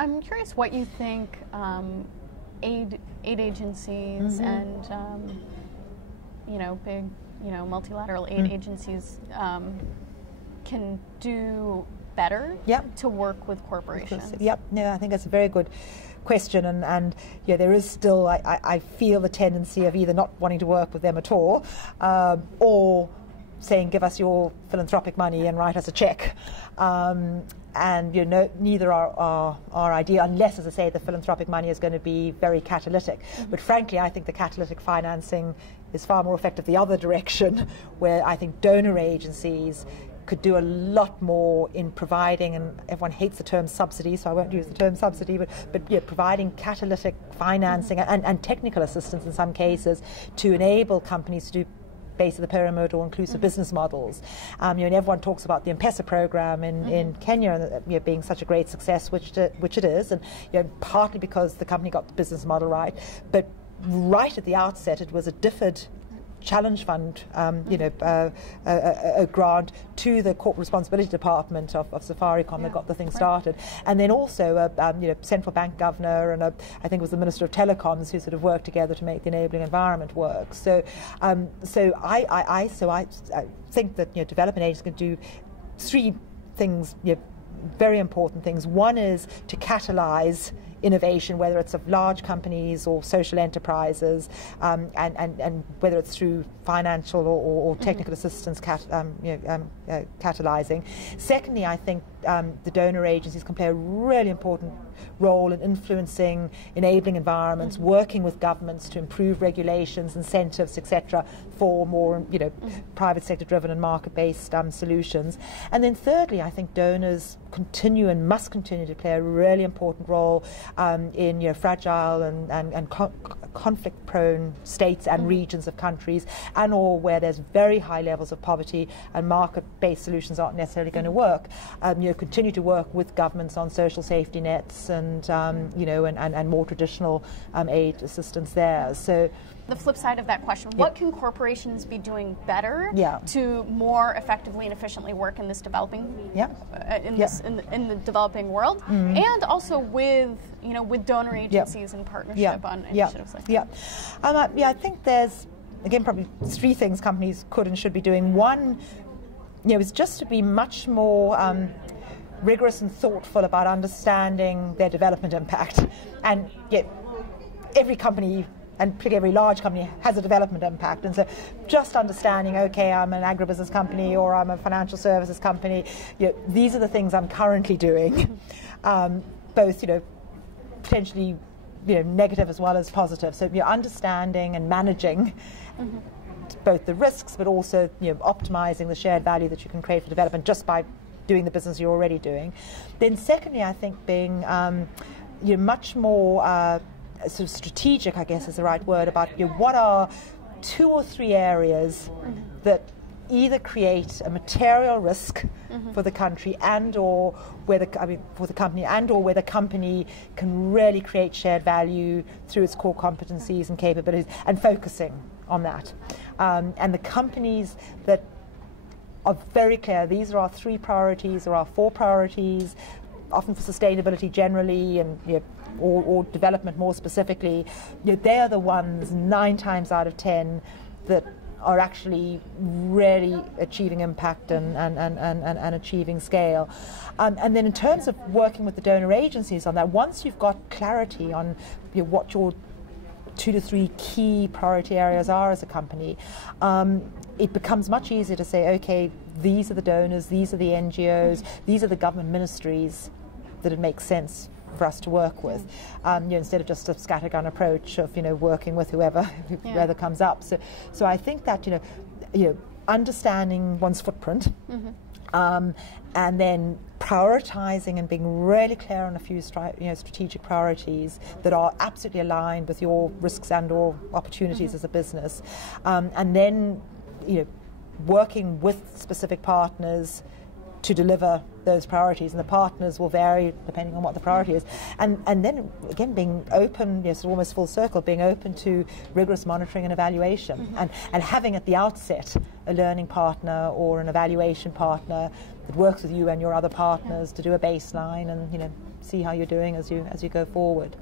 I'm curious what you think aid agencies and big multilateral aid agencies can do better to work with corporations. Yep. No, I think that's a very good question, and yeah, there is still, I feel the tendency of either not wanting to work with them at all, or saying give us your philanthropic money and write us a check. And neither are ideal, unless, as I say, the philanthropic money is going to be very catalytic. But frankly, I think the catalytic financing is far more effective the other direction, where I think donor agencies could do a lot more in providing, and everyone hates the term subsidy, so I won't use the term subsidy, but providing catalytic financing and technical assistance in some cases to enable companies to do base of the pyramid or inclusive business models. And everyone talks about the M-Pesa program in Kenya being such a great success, which it is, and partly because the company got the business model right, but right at the outset it was a DFID challenge fund, a grant to the corporate responsibility department of Safaricom that got the thing started, and then also a central bank governor and I think it was the Minister of Telecoms who sort of worked together to make the enabling environment work. So I think that development agencies can do three things, very important things. One is to catalyze innovation, whether it's of large companies or social enterprises, and whether it's through financial or technical assistance catalyzing. Secondly, I think the donor agencies can play a really important role in influencing enabling environments, working with governments to improve regulations, incentives, etc., for more private sector driven and market-based solutions. And then thirdly, I think donors continue and must continue to play a really important role in fragile and conflict-prone states and regions of countries, and or where there's very high levels of poverty and market-based solutions aren't necessarily going to work. Continue to work with governments on social safety nets and more traditional aid assistance there. So the flip side of that question, what can corporations be doing better to more effectively and efficiently work in this developing in the developing world, and also with donor agencies and partnership on initiatives like that? I think there's again probably three things companies could and should be doing. One, is just to be much more rigorous and thoughtful about understanding their development impact. And yet every company, and particularly every large company, has a development impact. And so just understanding, okay, I'm an agribusiness company or I'm a financial services company, these are the things I'm currently doing, both potentially negative as well as positive. So understanding and managing both the risks, but also optimizing the shared value that you can create for development just by doing the business you're already doing. Then secondly, I think being much more sort of strategic, I guess is the right word, about what are 2 or 3 areas that either create a material risk for the country and or where for the company, and or where the company can really create shared value through its core competencies and capabilities, and focusing on that. And the companies that are very clear, these are our 3 priorities or our 4 priorities, often for sustainability generally and or development more specifically, they are the ones 9 times out of 10 that are actually really achieving impact and achieving scale. And then in terms of working with the donor agencies on that, once you've got clarity on what your 2 to 3 key priority areas are as a company, it becomes much easier to say, okay, these are the donors, these are the NGOs, these are the government ministries that it makes sense for us to work with, instead of just a scattergun approach of working with whoever comes up. So I think that understanding one's footprint, and then prioritizing and being really clear on a few strategic priorities that are absolutely aligned with your risks and or opportunities as a business, and then working with specific partners to deliver those priorities, and the partners will vary depending on what the priority is, and then again being open, almost full circle, being open to rigorous monitoring and evaluation, and having at the outset a learning partner or an evaluation partner that works with you and your other partners to do a baseline and see how you're doing as you go forward.